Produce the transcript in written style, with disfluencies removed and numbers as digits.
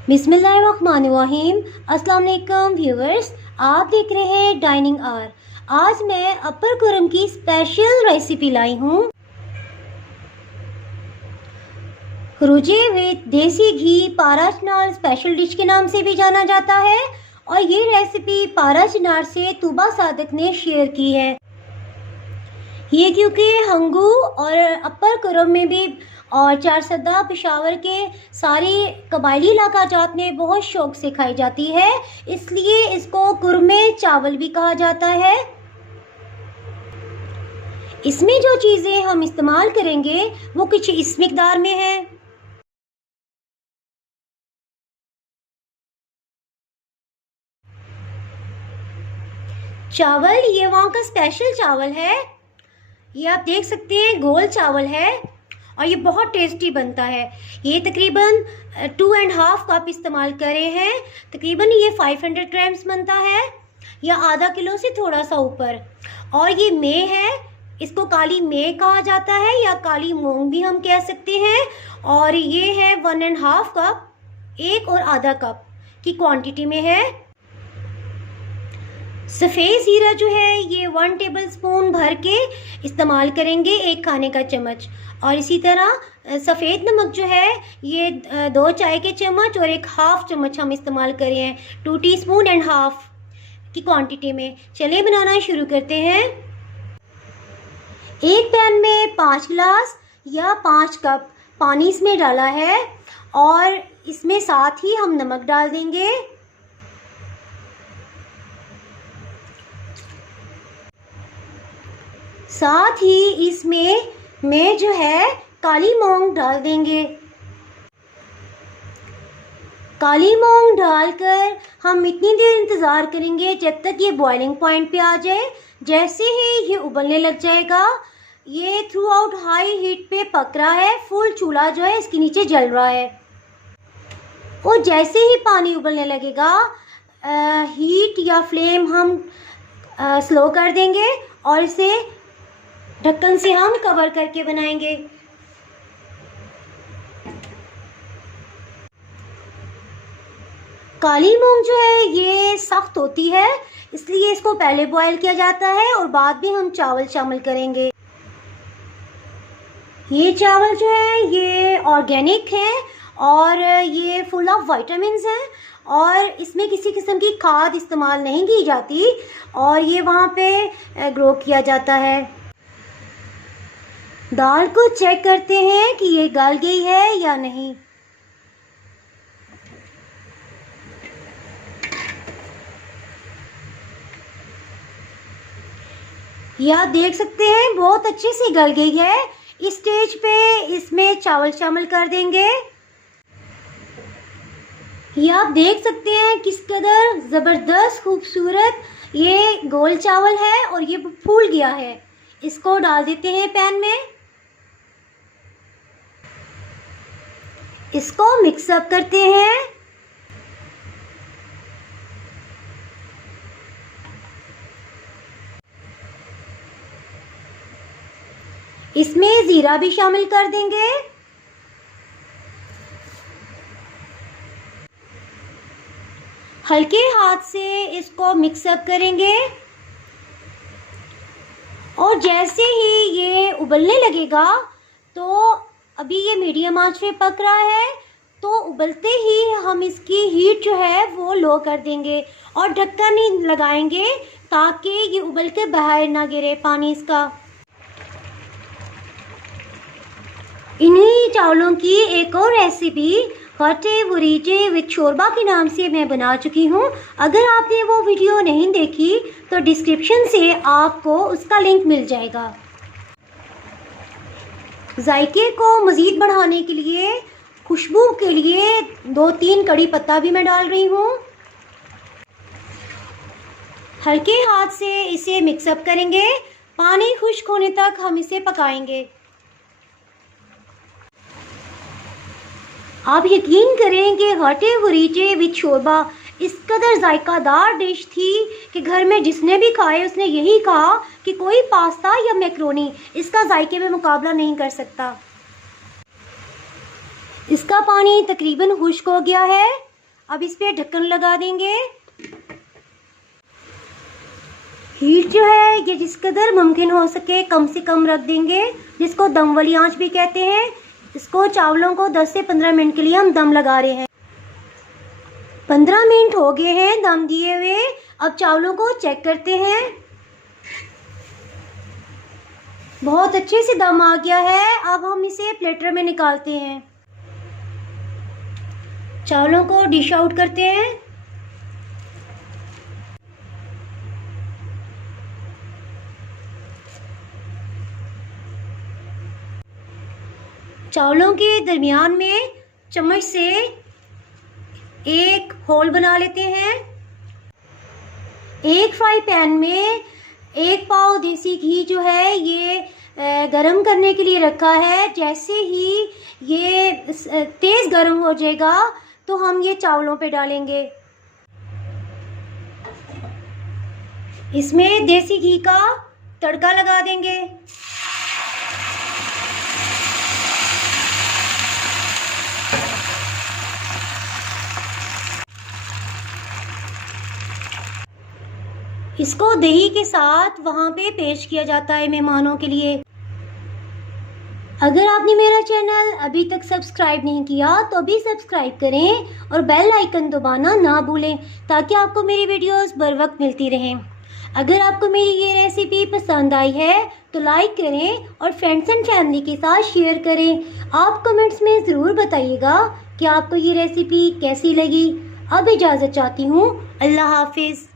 बिस्मिल्लाहिर्रहमानिर्रहीम। अस्सलाम वालेकुम व्यूवर्स, आप देख रहे हैं डाइनिंग आवर। आज मैं अपर कुरम की स्पेशल रेसिपी लाई हूँ। रुजे विद देसी घी पारा चनार स्पेशल डिश के नाम से भी जाना जाता है और ये रेसिपी पारा चनार से तूबा सादक ने शेयर की है। ये क्योंकि हंगू और अपर कुरम में भी और चारसदा पेशावर के सारे कबायली इलाका जात में बहुत शौक से खाई जाती है, इसलिए इसको कुरमे चावल भी कहा जाता है। इसमें जो चीज़ें हम इस्तेमाल करेंगे वो कुछ इस मिकदार में है। चावल ये वहाँ का स्पेशल चावल है, ये आप देख सकते हैं गोल चावल है और ये बहुत टेस्टी बनता है। ये तकरीबन 2.5 कप इस्तेमाल करे हैं। तकरीबन ये 500 ग्राम्स बनता है या आधा किलो से थोड़ा सा ऊपर। और ये मे है, इसको काली मे कहा जाता है या काली मूंग भी हम कह सकते हैं। और ये है 1.5 कप, 1 और आधा कप की क्वांटिटी में है। सफ़ेद ज़ीरा जो है ये 1 टेबलस्पून भर के इस्तेमाल करेंगे, 1 खाने का चम्मच। और इसी तरह सफ़ेद नमक जो है ये 2 चाय के चम्मच और 1 हाफ चम्मच हम इस्तेमाल करें हैं, 2 टीस्पून एंड हाफ की क्वांटिटी में। चलिए बनाना शुरू करते हैं। एक पैन में 5 गिलास या 5 कप पानी इसमें डाला है और इसमें साथ ही हम नमक डाल देंगे। साथ ही इसमें जो है काली मूंग डाल देंगे। काली मूंग डालकर हम इतनी देर इंतज़ार करेंगे जब तक ये बॉइलिंग पॉइंट पे आ जाए। जैसे ही ये उबलने लग जाएगा, ये थ्रू आउट हाई हीट पे पक रहा है, फुल चूल्हा जो है इसके नीचे जल रहा है। और जैसे ही पानी उबलने लगेगा हीट या फ्लेम हम स्लो कर देंगे और इसे ढक्कन से हम कवर करके बनाएंगे। काली मूंग जो है ये सख्त होती है, इसलिए इसको पहले बॉईल किया जाता है और बाद में हम चावल शामिल करेंगे। ये चावल जो है ये ऑर्गेनिक है और ये फुल ऑफ विटामिन्स हैं और इसमें किसी किस्म की खाद इस्तेमाल नहीं की जाती और ये वहाँ पे ग्रो किया जाता है। दाल को चेक करते हैं कि ये गल गई है या नहीं। ये आप देख सकते हैं बहुत अच्छे से गल गई है। इस स्टेज पे इसमें चावल शामिल कर देंगे। ये आप देख सकते हैं किस कदर ज़बरदस्त खूबसूरत ये गोल चावल है और ये फूल गया है। इसको डाल देते हैं पैन में, इसको मिक्सअप करते हैं। इसमें ज़ीरा भी शामिल कर देंगे। हल्के हाथ से इसको मिक्सअप करेंगे और जैसे ही ये उबलने लगेगा, तो अभी ये मीडियम आंच पे पक रहा है, तो उबलते ही हम इसकी हीट जो है वो लो कर देंगे और ढक्कन नहीं लगाएंगे ताकि ये उबल के बाहर ना गिरे पानी इसका। इन्हीं चावलों की एक और रेसिपी गट्टे बुरीटे विद शोरबा के नाम से मैं बना चुकी हूँ। अगर आपने वो वीडियो नहीं देखी तो डिस्क्रिप्शन से आपको उसका लिंक मिल जाएगा। जायके को मज़ीद बढ़ाने के लिए, खुशबू के लिए 2-3 कड़ी पत्ता भी मैं डाल रही हूँ। हल्के हाथ से इसे मिक्सअप करेंगे, पानी खुश्क होने तक हम इसे पकाएंगे। आप यकीन करें कि गट्टे बुरीटे विद शोरबा इस कदर जायकादार डिश थी कि घर में जिसने भी खाए उसने यही कहा कि कोई पास्ता या मैक्रोनी इसका जायके में मुकाबला नहीं कर सकता। इसका पानी तकरीबन खुश्क हो गया है अब इस पे ढक्कन लगा देंगे। हीट जो है ये जिस कदर मुमकिन हो सके कम से कम रख देंगे, जिसको दम वाली आंच भी कहते हैं। इसको चावलों को 10 से 15 मिनट के लिए हम दम लगा रहे हैं। 15 मिनट हो गए हैं दम दिए हुए। अब चावलों को चेक करते हैं। बहुत अच्छे से दम आ गया है। अब हम इसे प्लेटर में निकालते हैं। चावलों को डिश आउट करते हैं। चावलों के दरमियान में चम्मच से एक होल बना लेते हैं। एक फ्राई पैन में 1 पाव देसी घी जो है ये गरम करने के लिए रखा है। जैसे ही ये तेज़ गरम हो जाएगा तो हम ये चावलों पे डालेंगे। इसमें देसी घी का तड़का लगा देंगे। इसको दही के साथ वहाँ पे पेश किया जाता है मेहमानों के लिए। अगर आपने मेरा चैनल अभी तक सब्सक्राइब नहीं किया तो अभी सब्सक्राइब करें और बेल आइकन दबाना ना भूलें ताकि आपको मेरी वीडियोस बर वक्त मिलती रहें। अगर आपको मेरी ये रेसिपी पसंद आई है तो लाइक करें और फ्रेंड्स एंड फैमिली के साथ शेयर करें। आप कमेंट्स में ज़रूर बताइएगा कि आपको ये रेसिपी कैसी लगी। अब इजाज़त चाहती हूँ। अल्लाह हाफिज़।